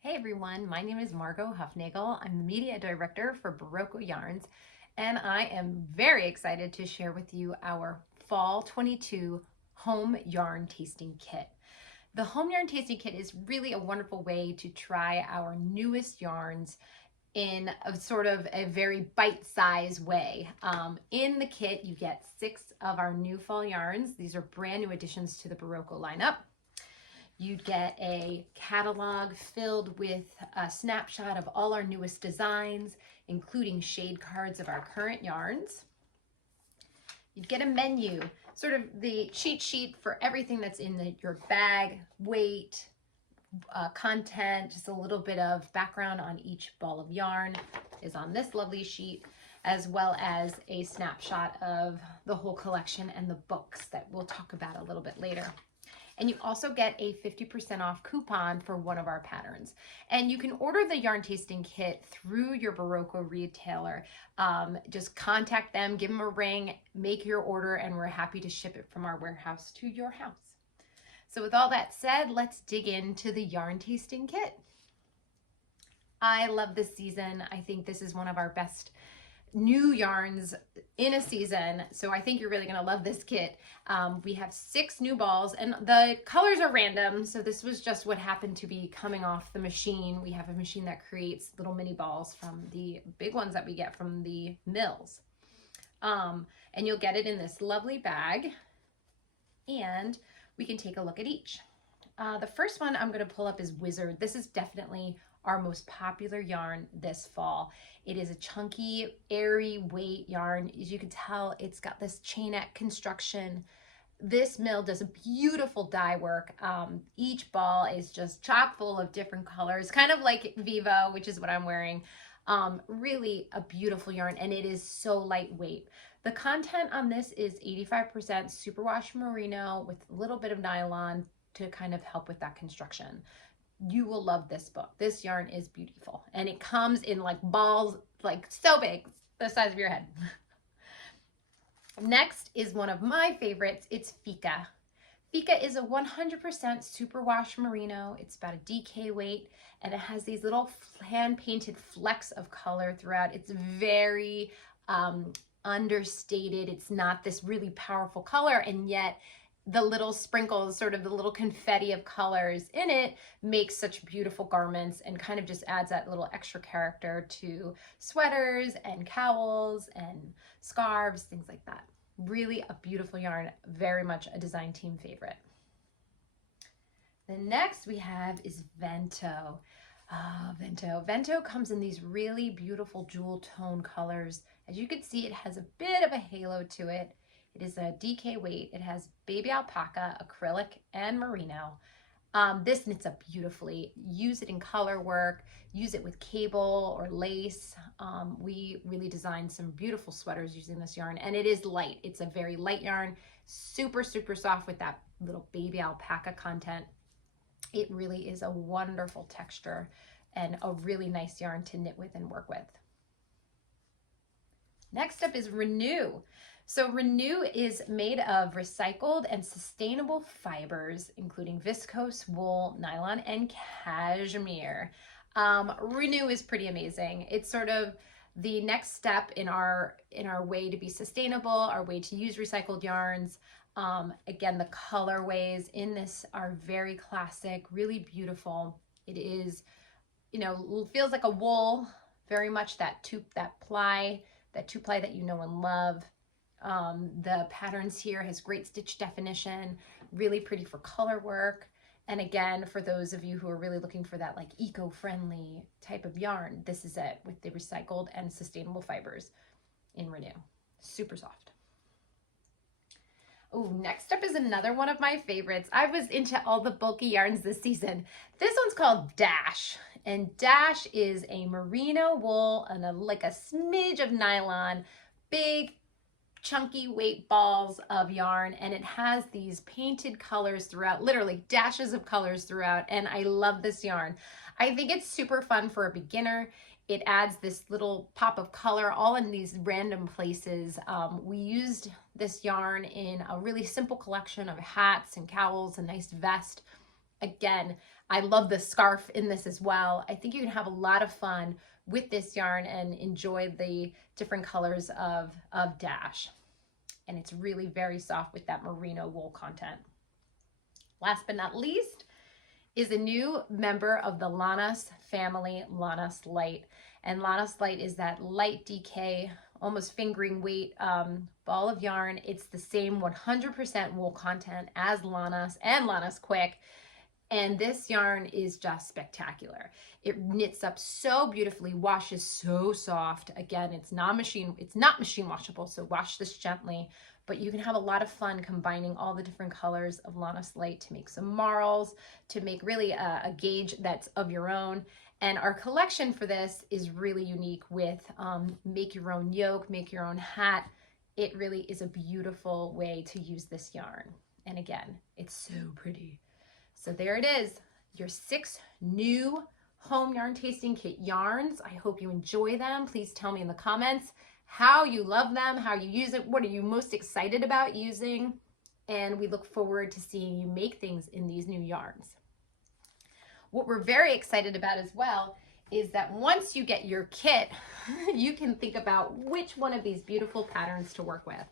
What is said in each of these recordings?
Hey everyone, my name is Margot Huffnagel. I'm the media director for Berroco Yarns, and I am very excited to share with you our Fall 22 Home Yarn Tasting Kit. The Home Yarn Tasting Kit is really a wonderful way to try our newest yarns in a sort of a very bite-sized way. In the kit, you get 6 of our new fall yarns. These are brand new additions to the Berroco lineup. You'd get a catalog filled with a snapshot of all our newest designs, including shade cards of our current yarns. You'd get a menu, sort of the cheat sheet for everything that's in your bag, weight, content, just a little bit of background on each ball of yarn is on this lovely sheet, as well as a snapshot of the whole collection and the books that we'll talk about a little bit later. And you also get a 50% off coupon for one of our patterns. And you can order the yarn tasting kit through your Berroco retailer. Just contact them, give them a ring, make your order, and we're happy to ship it from our warehouse to your house. So with all that said, let's dig into the yarn tasting kit. I love this season. I think this is one of our best new yarns in a season, so I think you're really going to love this kit. We have 6 new balls, and the colors are random, so this was just what happened to be coming off the machine. We have a machine that creates little mini balls from the big ones that we get from the mills, and you'll get it in this lovely bag, and we can take a look at each. The first one I'm going to pull up is Wizard. This is definitely our most popular yarn this fall. It is a chunky, airy weight yarn. As you can tell, it's got this chainette construction. This mill does a beautiful dye work. Each ball is just chock full of different colors, kind of like Vivo, which is what I'm wearing. Really a beautiful yarn, and it is so lightweight. The content on this is 85% superwash merino with a little bit of nylon to kind of help with that construction. You will love this book. This yarn is beautiful, and it comes in like balls, like so big, the size of your head. Next is one of my favorites. It's Fika. Fika is a 100% superwash merino. It's about a DK weight, and it has these little hand-painted flecks of color throughout. It's very understated. It's not this really powerful color, and yet the little sprinkles, sort of the little confetti of colors in it, makes such beautiful garments and kind of just adds that little extra character to sweaters and cowls and scarves, things like that. Really a beautiful yarn, very much a design team favorite. The next we have is Vento. Vento comes in these really beautiful jewel tone colors. As you can see, it has a bit of a halo to it. It is a DK weight. It has baby alpaca, acrylic, and merino. This knits up beautifully. Use it in color work, use it with cable or lace. We really designed some beautiful sweaters using this yarn, and it is light. It's a very light yarn, super, super soft with that little baby alpaca content. It really is a wonderful texture and a really nice yarn to knit with and work with. Next up is Renew. So Renew is made of recycled and sustainable fibers, including viscose, wool, nylon, and cashmere. Renew is pretty amazing. It's sort of the next step in our way to be sustainable, our way to use recycled yarns. Again, the colorways in this are very classic, really beautiful. It is, feels like a wool, very much that two ply that you know and love. The patterns here has great stitch definition, really pretty for color work. And again, for those of you who are really looking for that like eco-friendly type of yarn, this is it with the recycled and sustainable fibers in Renew. Super soft. Oh, next up is another one of my favorites. I was into all the bulky yarns this season. This one's called Dash, and Dash is a merino wool and like a smidge of nylon, big chunky weight balls of yarn, and it has these painted colors throughout, literally dashes of colors throughout, and I love this yarn. I think it's super fun for a beginner. It adds this little pop of color all in these random places. We used this yarn in a really simple collection of hats and cowls, a nice vest, Again, I love the scarf in this as well. I think you can have a lot of fun with this yarn and enjoy the different colors of Dash. And it's really very soft with that merino wool content. Last but not least is a new member of the Lanas family, Lanas Light. And Lanas Light is that light DK, almost fingering weight ball of yarn. It's the same 100% wool content as Lanas and Lanas Quick. And this yarn is just spectacular. It knits up so beautifully, washes so soft. Again, it's not machine washable, so wash this gently. But you can have a lot of fun combining all the different colors of Lanas Light to make some marls, to make really a gauge that's of your own. And our collection for this is really unique with make your own yoke, make your own hat. It really is a beautiful way to use this yarn. And again, it's so pretty. So there it is, your 6 new home yarn tasting kit yarns. I hope you enjoy them. Please tell me in the comments how you love them, how you use it, what are you most excited about using, and we look forward to seeing you make things in these new yarns. What we're very excited about as well is that once you get your kit, you can think about which one of these beautiful patterns to work with.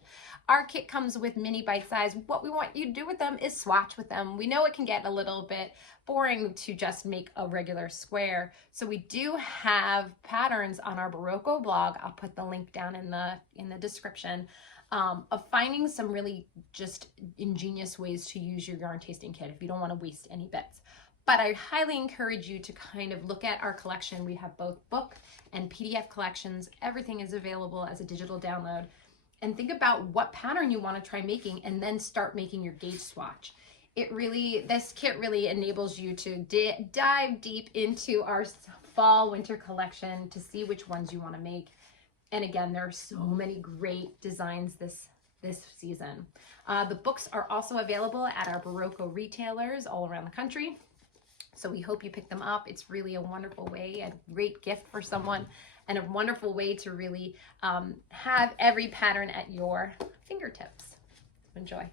Our kit comes with mini bite size. What we want you to do with them is swatch with them. We know it can get a little bit boring to just make a regular square. So we do have patterns on our Berroco blog. I'll put the link down in the description of finding some really just ingenious ways to use your yarn tasting kit if you don't want to waste any bits. But I highly encourage you to kind of look at our collection. We have both book and PDF collections. Everything is available as a digital download. And think about what pattern you want to try making and then start making your gauge swatch. This kit really enables you to dive deep into our fall winter collection to see which ones you want to make. And again, there are so many great designs this season. The books are also available at our Berroco retailers all around the country. So we hope you pick them up. It's really a wonderful way, a great gift for someone, and a wonderful way to really have every pattern at your fingertips. Enjoy.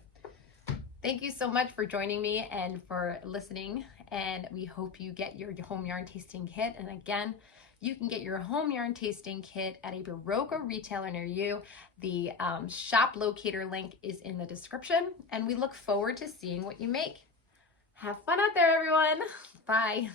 Thank you so much for joining me and for listening. And we hope you get your home yarn tasting kit. And again, you can get your home yarn tasting kit at a Berroco retailer near you. The shop locator link is in the description. And we look forward to seeing what you make. Have fun out there, everyone. Bye.